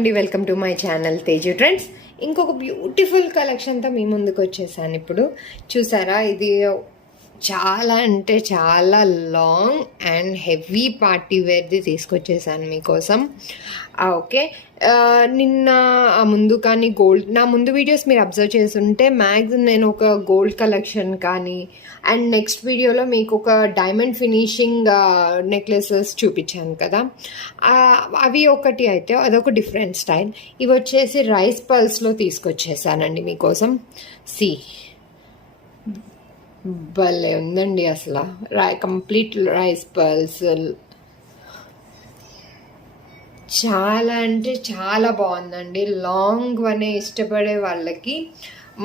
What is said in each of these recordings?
అండి, welcome to my channel Teju trends. ఇంకొక beautiful కలెక్షన్తో మీ ముందుకు వచ్చేసాను. ఇప్పుడు చూసారా, ఇది చాలా అంటే చాలా లాంగ్ అండ్ హెవీ పార్టీ వేర్ది తీసుకొచ్చేసాను మీకోసం. ఓకే, నిన్న ముందు కానీ నా ముందు వీడియోస్ మీరు అబ్జర్వ్ చేస్తుంటే మ్యాక్సిమం నేను ఒక గోల్డ్ కలెక్షన్ కానీ అండ్ నెక్స్ట్ వీడియోలో మీకు ఒక డైమండ్ ఫినిషింగ్ నెక్లెసెస్ చూపించాను కదా. అవి ఒకటి అయితే అదొక డిఫరెంట్ స్టైల్. ఇవి వచ్చేసి రైస్ పల్స్లో తీసుకొచ్చేసానండి మీకోసం. భలే ఉందండి అసలు, కంప్లీట్ రైస్ పల్స్. చాలా అంటే చాలా బాగుందండి. లాంగ్ వనే ఇష్టపడే వాళ్ళకి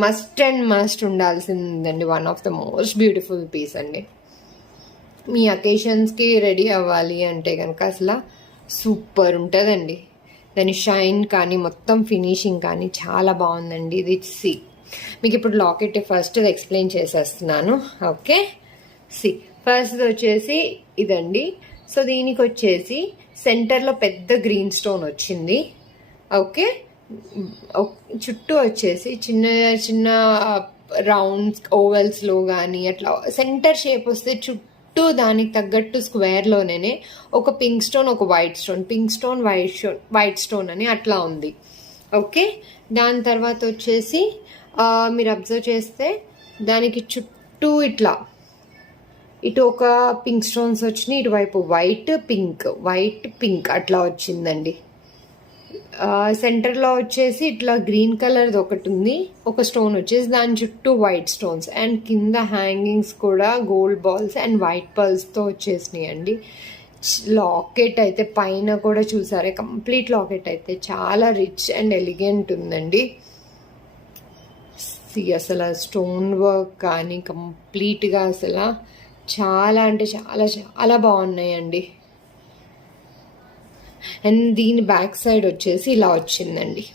మస్ట్ అండ్ మస్ట్ ఉండాల్సిందండి. One of the most beautiful piece అండి. మీ అకేషన్స్కి రెడీ అవ్వాలి అంటే కనుక అసలు సూపర్ ఉంటుందండి. దాని షైన్ కానీ మొత్తం ఫినిషింగ్ కానీ చాలా బాగుందండి. ఇది మీకు ఇప్పుడు లాకెట్ ఫస్ట్ ఎక్స్ప్లెయిన్ చేసేస్తున్నాను. ఓకే, ఫస్ట్ వచ్చేసి ఇదండి. సో దీనికి వచ్చేసి సెంటర్లో పెద్ద గ్రీన్ స్టోన్ వచ్చింది. ఓకే, చుట్టూ వచ్చేసి చిన్న చిన్న రౌండ్స్ ఓవెల్స్లో కానీ అట్లా సెంటర్ షేప్ వస్తే చుట్టూ దానికి తగ్గట్టు స్క్వేర్లోనే ఒక పింక్ స్టోన్, ఒక white stone, pink stone, white stone అని అట్లా ఉంది. ఓకే, దాని తర్వాత వచ్చేసి మీరు అబ్జర్వ్ చేస్తే దానికి చుట్టూ ఇటు ఒక పింక్ స్టోన్స్ వచ్చినాయి, ఇటువైపు వైట్ పింక్ అట్లా వచ్చిందండి. సెంటర్లో వచ్చేసి ఇట్లా గ్రీన్ కలర్ది ఒకటి ఉంది, ఒక స్టోన్ వచ్చేసి దాని చుట్టూ వైట్ స్టోన్స్ అండ్ కింద హ్యాంగింగ్స్ కూడా గోల్డ్ బాల్స్ అండ్ వైట్ పర్ల్స్తో వచ్చేసినాయి అండి. లాకెట్ అయితే పైన కూడా చూసారే, కంప్లీట్ లాకెట్ అయితే చాలా రిచ్ అండ్ ఎలిగెంట్ ఉందండి. అసలు స్టోన్ వర్క్ కానీ కంప్లీట్గా అసలు చాలా అంటే చాలా చాలా బాగున్నాయండి. అండ్ దీని బ్యాక్ సైడ్ వచ్చేసి ఇలా వచ్చిందండి.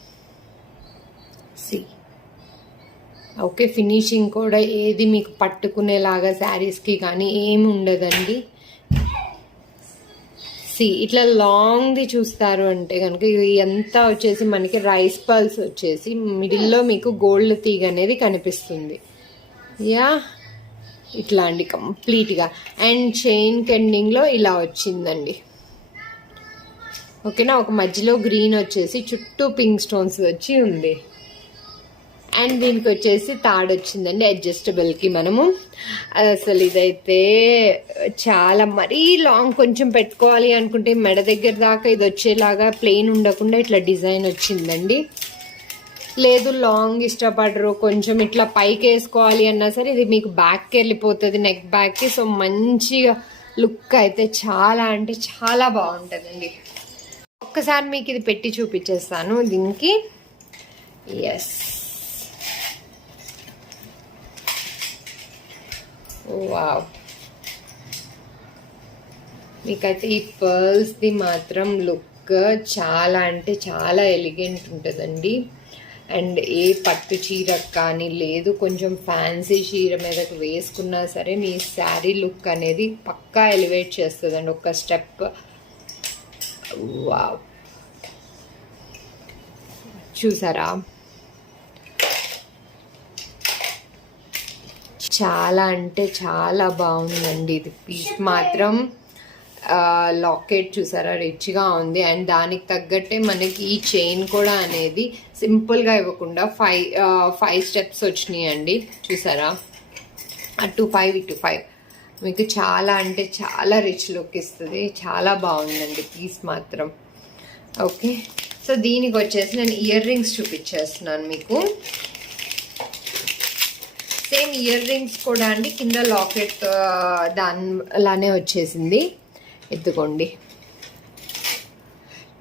ఓకే, ఫినిషింగ్ కూడా ఏది మీకు పట్టుకునేలాగా శారీస్కి కానీ ఏమి ఉండదండి. ఇట్లా లాంగ్ది చూస్తారు అంటే కనుక ఇదంతా వచ్చేసి మనకి రైస్ పల్స్ వచ్చేసి మిడిల్లో మీకు గోల్డ్ తీగ అనేది కనిపిస్తుంది. ఇట్లా అండి కంప్లీట్గా. అండ్ చైన్ కెండింగ్లో ఇలా వచ్చిందండి. ఓకేనా, ఒక మధ్యలో గ్రీన్ వచ్చేసి చుట్టూ పింక్ స్టోన్స్ వచ్చి ఉంది. అండ్ దీనికి వచ్చేసి తాడు వచ్చిందండి అడ్జస్టబుల్కి. మనము అసలు ఇదైతే చాలా మరీ లాంగ్ కొంచెం పెట్టుకోవాలి అనుకుంటే మెడ దగ్గర దాకా ఇది వచ్చేలాగా ప్లెయిన్ ఉండకుండా ఇట్లా డిజైన్ వచ్చిందండి. లేదు లాంగ్ ఇష్టపడరు, కొంచెం ఇట్లా పైకి వేసుకోవాలి అన్నా సరే ఇది మీకు బ్యాక్కి వెళ్ళిపోతుంది, నెక్ బ్యాక్కి. సో మంచిగా లుక్ అయితే చాలా అంటే చాలా బాగుంటుందండి. ఒక్కసారి మీకు ఇది పెట్టి చూపించేస్తాను దీనికి. వావ్, మీకైతే ఈ పర్ల్స్ది మాత్రం లుక్ చాలా అంటే చాలా ఎలిగెంట్ ఉంటుందండి. అండ్ ఏ పట్టు చీర కానీ లేదు కొంచెం ఫ్యాన్సీ చీర మీదకి వేసుకున్నా సరే మీ శారీ లుక్ అనేది పక్కా ఎలివేట్ చేస్తుందండి ఒక స్టెప్. వావ్, చూసారా, చాలా అంటే చాలా బాగుందండి. ఇది పీస్ మాత్రం లాకెట్ చూసారా రిచ్గా ఉంది. అండ్ దానికి తగ్గట్టే మనకి ఈ చైన్ కూడా అనేది సింపుల్గా ఇవ్వకుండా ఫైవ్ స్టెప్స్ వచ్చినాయి అండి. చూసారా, అటు 5 ఇటు 5 మీకు చాలా అంటే చాలా రిచ్ లుక్ ఇస్తుంది. చాలా బాగుందండి పీస్ మాత్రం. ఓకే, సో దీనికి వచ్చేసి నేను ఇయర్ రింగ్స్ చూపించేస్తున్నాను మీకు. సేమ్ ఇయర్ రింగ్స్ కూడా అండి కింద లాకెట్ అలానే వచ్చేసింది. ఎత్తుకోండి,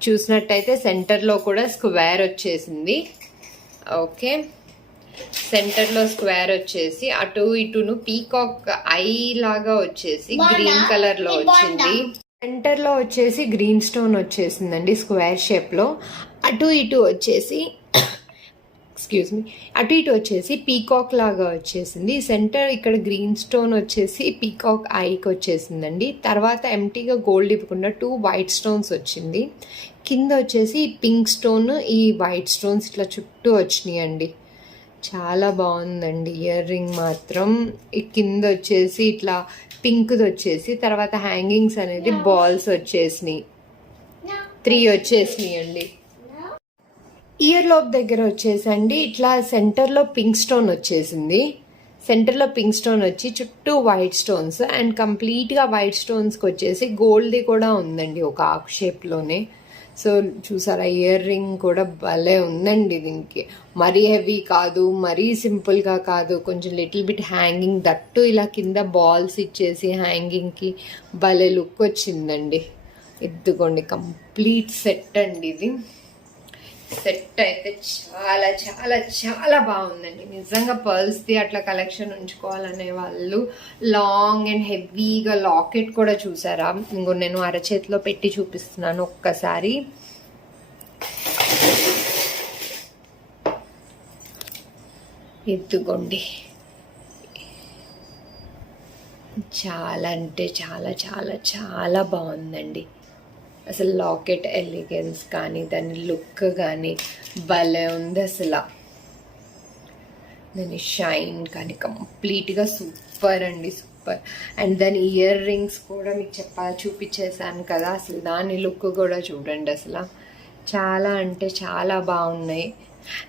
చూసినట్టయితే సెంటర్లో కూడా స్క్వేర్ వచ్చేసింది. ఓకే, సెంటర్లో స్క్వేర్ వచ్చేసి అటు ఇటును పీకాక్ ఐ లాగా వచ్చేసి గ్రీన్ కలర్లో వచ్చింది. సెంటర్లో వచ్చేసి గ్రీన్ స్టోన్ వచ్చేసిందండి స్క్వేర్ షేప్లో. అటు ఇటు వచ్చేసి ఎక్స్క్యూజ్ మీ, అటు ఇటు వచ్చేసి పీకాక్ లాగా వచ్చేసింది. సెంటర్ ఇక్కడ గ్రీన్ స్టోన్ వచ్చేసి పీకాక్ ఐకి వచ్చేసిందండి. తర్వాత ఎంటీగా గోల్డ్ ఇవ్వకుండా 2 వైట్ స్టోన్స్ వచ్చింది. కింద వచ్చేసి పింక్ స్టోన్, ఈ వైట్ స్టోన్స్ ఇట్లా చుట్టూ వచ్చినాయి అండి. చాలా బాగుందండి ఇయర్ రింగ్ మాత్రం. ఈ కింద వచ్చేసి ఇట్లా పింక్ది వచ్చేసి, తర్వాత హ్యాంగింగ్స్ అనేది బాల్స్ వచ్చేసినాయి, 3 వచ్చేసినాయి అండి. ఇయర్ లోప్ దగ్గర వచ్చేసండి ఇట్లా సెంటర్లో పింక్ స్టోన్ వచ్చేసింది. సెంటర్లో పింక్ స్టోన్ వచ్చి చుట్టూ వైట్ స్టోన్స్, అండ్ కంప్లీట్గా వైట్ స్టోన్స్కి వచ్చేసి గోల్డ్ది కూడా ఉందండి ఒక ఆకు షేప్లోనే. సో చూసారా, ఇయర్ రింగ్ కూడా భలే ఉందండి. దీనికి మరీ హెవీ కాదు, మరీ సింపుల్గా కాదు, కొంచెం లిటిల్ బిట్ హ్యాంగింగ్, దట్టు ఇలా కింద బాల్స్ ఇచ్చేసి హ్యాంగింగ్కి భలే లుక్ వచ్చిందండి. ఇదిగోండి కంప్లీట్ సెట్ అండి. ఇది సెట్ అయితే చాలా చాలా చాలా బాగుందండి నిజంగా. పర్ల్స్ది అట్లా కలెక్షన్ ఉంచుకోవాలనే వాళ్ళు లాంగ్ అండ్ హెవీగా లాకెట్ కూడా చూసారా, ఇంకో నేను అరచేతిలో పెట్టి చూపిస్తున్నాను ఒక్కసారి. ఎత్తుకోండి, చాలా అంటే చాలా చాలా చాలా బాగుందండి. అసలు లాకెట్ ఎలిగెన్స్ కానీ దాని లుక్ కానీ భలే ఉంది. అసలు దాని షైన్ కానీ కంప్లీట్గా సూపర్ అండి, సూపర్. అండ్ దాని ఇయర్ రింగ్స్ కూడా మీకు చూపించేశాను కదా, అసలు దాని లుక్ కూడా చూడండి. అసలు చాలా అంటే చాలా బాగున్నాయి.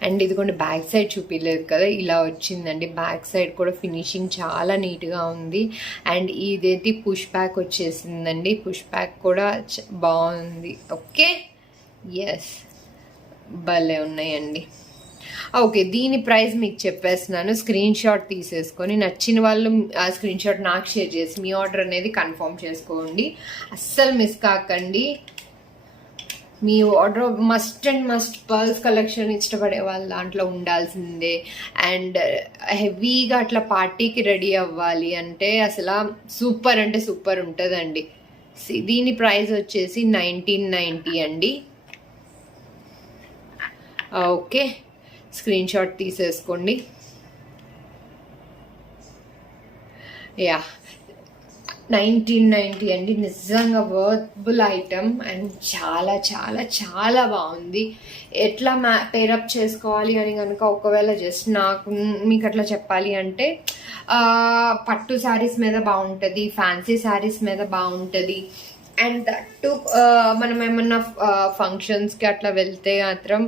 అండ్ ఇదిగోండి బ్యాక్ సైడ్ చూపించలేదు కదా, ఇలా వచ్చిందండి. బ్యాక్ సైడ్ కూడా ఫినిషింగ్ చాలా నీట్గా ఉంది. అండ్ ఇదేంటి పుష్ బ్యాక్ వచ్చేసిందండి, పుష్ బ్యాక్ కూడా బాగుంది. ఓకే, ఎస్, భలే ఉన్నాయండి. ఓకే, దీని ప్రైస్ మీకు చెప్పేస్తున్నాను. స్క్రీన్ షాట్ తీసేసుకొని నచ్చిన వాళ్ళు ఆ స్క్రీన్ షాట్ నాకు షేర్ చేసి మీ ఆర్డర్ అనేది కన్ఫర్మ్ చేసుకోండి. అస్సలు మిస్ కాకండి. మీ order must and must pearls collection ఇష్టపడే వాళ్ళు దాంట్లో ఉండాల్సిందే. అండ్ హెవీగా అట్లా పార్టీకి రెడీ అవ్వాలి అంటే అసలు సూపర్ అంటే సూపర్ ఉంటుందండి. దీని ప్రైస్ వచ్చేసి 1990 అండి. ఓకే, స్క్రీన్ షాట్ తీసేసుకోండి. యా, 1990 అండి. నిజంగా వర్త్బుల్ ఐటమ్ అండ్ చాలా చాలా చాలా బాగుంది. ఎట్లా పేరప్ చేసుకోవాలి అని కనుక ఒకవేళ జస్ట్ మీకు అట్లా చెప్పాలి అంటే పట్టు శారీస్ మీద బాగుంటుంది, ఫ్యాన్సీ శారీస్ మీద బాగుంటుంది. అండ్ దట్టు మనం ఏమన్నా ఫంక్షన్స్కి అట్లా వెళ్తే మాత్రం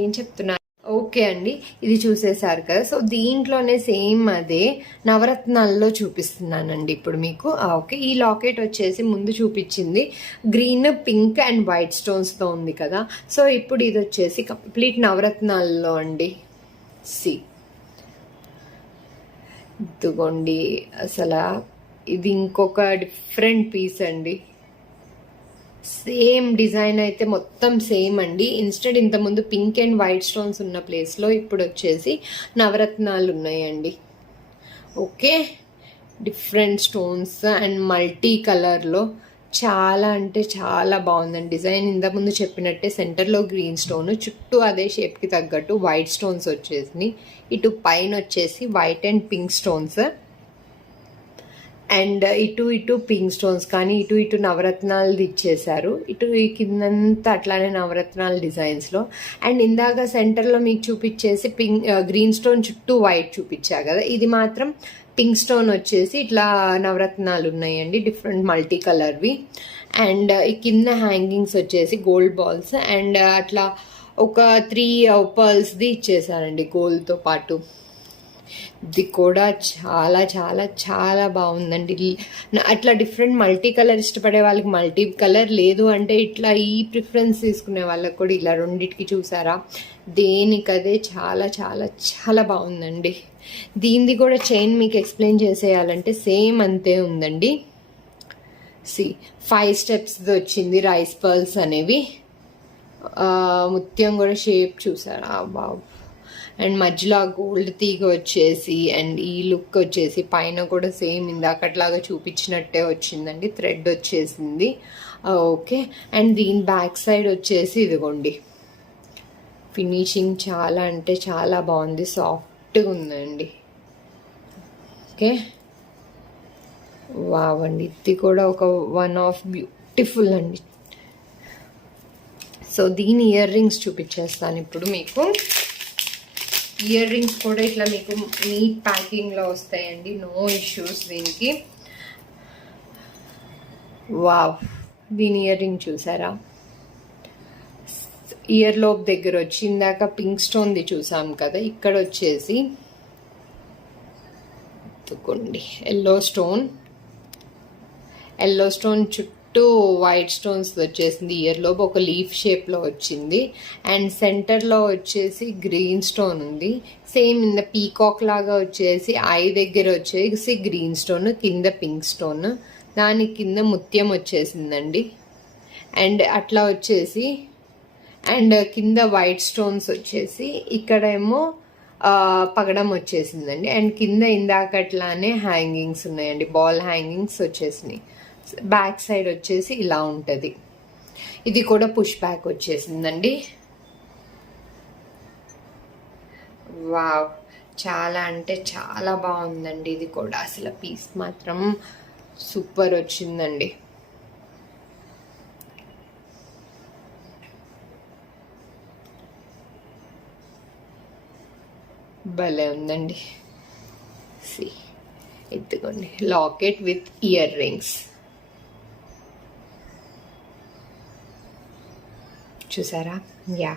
ఏం చెప్తున్నా. ఓకే అండి, ఇది చూసేసారు కదా. సో దీంట్లోనే సేమ్ అదే నవరత్నాల్లో చూపిస్తున్నానండి ఇప్పుడు మీకు. ఓకే, ఈ లాకెట్ వచ్చేసి ముందు చూపించింది గ్రీన్, పింక్ అండ్ వైట్ స్టోన్స్తో ఉంది కదా. సో ఇప్పుడు ఇది వచ్చేసి కంప్లీట్ నవరత్నాల్లో అండి. ఇదిగోండి, అసలు ఇది ఇంకొక డిఫరెంట్ పీస్ అండి. సేమ్ డిజైన్ అయితే మొత్తం సేమ్ అండి. ఇన్స్టెడ్ ఇంతకుముందు పింక్ అండ్ వైట్ స్టోన్స్ ఉన్న ప్లేస్లో ఇప్పుడు వచ్చేసి నవరత్నాలు ఉన్నాయండి. Okay, different stones and multi కలర్లో చాలా అంటే చాలా బాగుందండి డిజైన్. ఇంతకుముందు చెప్పినట్టే సెంటర్లో గ్రీన్ స్టోన్, చుట్టూ అదే షేప్కి తగ్గట్టు వైట్ స్టోన్స్ వచ్చేసి, ఇటు పైన వచ్చేసి white and pink stones, and ఇటు పింక్ స్టోన్స్ కానీ ఇటు నవరత్నాలు ఇచ్చేసారు. ఇటు కిందంతా అట్లానే నవరత్నాల డిజైన్స్లో. అండ్ ఇందాక సెంటర్లో మీకు చూపించేసి గ్రీన్ స్టోన్ చుట్టూ వైట్ చూపించా కదా, ఇది మాత్రం పింక్ స్టోన్ వచ్చేసి ఇట్లా నవరత్నాలు ఉన్నాయండి, డిఫరెంట్ మల్టీ కలర్వి. అండ్ ఈ కింద హ్యాంగింగ్స్ వచ్చేసి గోల్డ్ బాల్స్ అండ్ అట్లా ఒక 3 పర్ల్స్ది ఇచ్చేసారండి గోల్డ్తో పాటు. ఇది కూడా చాలా చాలా చాలా బాగుందండి. అట్లా డిఫరెంట్ మల్టీ కలర్ ఇష్టపడే వాళ్ళకి మల్టీ కలర్, లేదు అంటే ఇట్లా ఈ ప్రిఫరెన్స్ తీసుకునే వాళ్ళకి కూడా ఇలా రెండిటికి చూసారా, దేనికదే చాలా చాలా చాలా బాగుందండి. దీనిది కూడా చైన్ మీకు ఎక్స్ప్లెయిన్ చేసేయాలంటే సేమ్ అంతే ఉందండి. 5 స్టెప్స్ది వచ్చింది రైస్ పర్ల్స్ అనేవి. ముత్యం కూడా షేప్ చూసారా, బాబు. అండ్ మధ్యలో గోల్డ్ తీగ వచ్చేసి అండ్ ఈ లుక్ వచ్చేసి పైన కూడా సేమ్ ఇందాకట్లాగా చూపించినట్టే వచ్చిందండి, థ్రెడ్ వచ్చేసింది. ఓకే, అండ్ దీని బ్యాక్ సైడ్ వచ్చేసి ఇదిగోండి ఫినిషింగ్ చాలా అంటే చాలా బాగుంది, సాఫ్ట్గా ఉందండి. ఓకే, వావ్ అండి, ఇది కూడా ఒక వన్ ఆఫ్ బ్యూటిఫుల్ అండి. సో దీని ఇయర్ రింగ్స్ చూపించేస్తాను ఇప్పుడు మీకు. ఇయర్ రింగ్స్ కూడా ఇట్లా మీకు నీట్ ప్యాకింగ్లో వస్తాయండి, నో ఇష్యూస్ దీనికి. వావ్, దీని ఇయర్ రింగ్ చూసారా, ఇయర్ లోప్ దగ్గర వచ్చి ఇందాక పింక్ స్టోన్ది చూసాం కదా, ఇక్కడ వచ్చేసి ఎల్లో స్టోన్ చుట్టూ వైట్ స్టోన్స్ వచ్చేసింది. ఇయర్ లోపు ఒక లీఫ్ షేప్లో వచ్చింది. అండ్ సెంటర్లో వచ్చేసి గ్రీన్ స్టోన్ ఉంది. సేమ్ ఇన్ ద పీకాక్ లాగా వచ్చేసి ఐ దగ్గర వచ్చేసి గ్రీన్ స్టోన్, కింద పింక్ స్టోన్, దాని కింద ముత్యం వచ్చేసిందండి. అండ్ అట్లా వచ్చేసి అండ్ కింద వైట్ స్టోన్స్ వచ్చేసి ఇక్కడేమో పగడం వచ్చేసిందండి. అండ్ కింద ఇందాకట్లానే హ్యాంగింగ్స్ ఉన్నాయండి, బాల్ హ్యాంగింగ్స్ వచ్చేసినాయి. బ్యాక్ సైడ్ వచ్చేసి ఇలా ఉంటుంది. ఇది కూడా పుష్ బ్యాక్ వచ్చేసిందండి. వావ్, చాలా అంటే చాలా బాగుందండి. ఇది కూడా అసలు పీస్ మాత్రం సూపర్ వచ్చిందండి. భలే ఉందండి. సి, ఎత్తుకోండి, లాకెట్ విత్ ఇయర్ రింగ్స్ చూసారా. యా,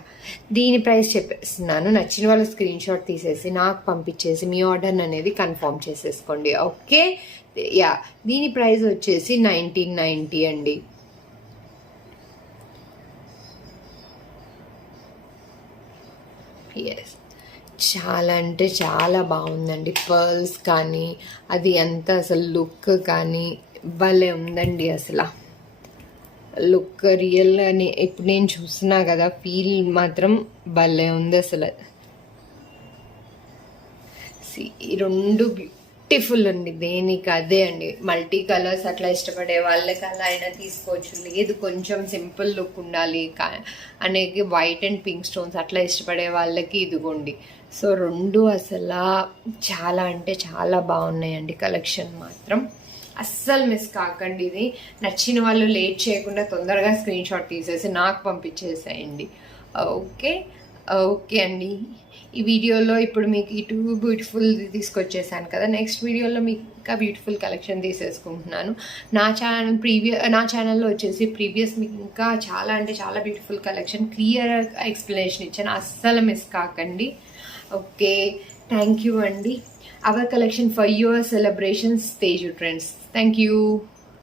దీని ప్రైస్ చెప్పేస్తున్నాను. నచ్చిన వాళ్ళ స్క్రీన్ షాట్ తీసేసి నాకు పంపించేసి మీ ఆర్డర్ అనేది కన్ఫర్మ్ చేసేసుకోండి. ఓకే, యా, దీని ప్రైస్ వచ్చేసి 1990 అండి. ఎస్, చాలా అంటే చాలా బాగుందండి. పర్ల్స్ కానీ అది ఎంత అసలు లుక్ కానీ భలే ఉందండి. అసలు లుక్ రియల్ అని ఇప్పుడు నేను చూస్తున్నా కదా, ఫీల్ మాత్రం భలే ఉంది అసలు. ఈ రెండు బ్యూటిఫుల్ అండి, దేనికి అదే అండి. మల్టీ కలర్స్ అట్లా ఇష్టపడే వాళ్ళకి అలా అయినా తీసుకోవచ్చు, లేదు కొంచెం సింపుల్ లుక్ ఉండాలి అనేది వైట్ అండ్ పింక్ స్టోన్స్ అట్లా ఇష్టపడే వాళ్ళకి ఇదిగోండి. సో రెండు అసలు చాలా అంటే చాలా బాగున్నాయండి. కలెక్షన్ మాత్రం అస్సలు మిస్ కాకండి. ఇది నచ్చిన వాళ్ళు లేట్ చేయకుండా తొందరగా స్క్రీన్ షాట్ తీసేసి నాకు పంపించేసేయండి. ఓకే ఓకే అండి. ఈ వీడియోలో ఇప్పుడు మీకు ఈ 2 బ్యూటిఫుల్ తీసుకొచ్చేసాను కదా, నెక్స్ట్ వీడియోలో మీకు ఇంకా బ్యూటిఫుల్ కలెక్షన్ తీసేసుకుంటున్నాను. నా ఛానల్లో వచ్చేసి ప్రీవియస్ మీకు ఇంకా చాలా అంటే చాలా బ్యూటిఫుల్ కలెక్షన్ క్లియర్ ఎక్స్ప్లెనేషన్ ఇచ్చాను, అస్సలు మిస్ కాకండి. ఓకే, థ్యాంక్ యూ అండి. Our collection for your celebrations, Teju Trends. Thank you.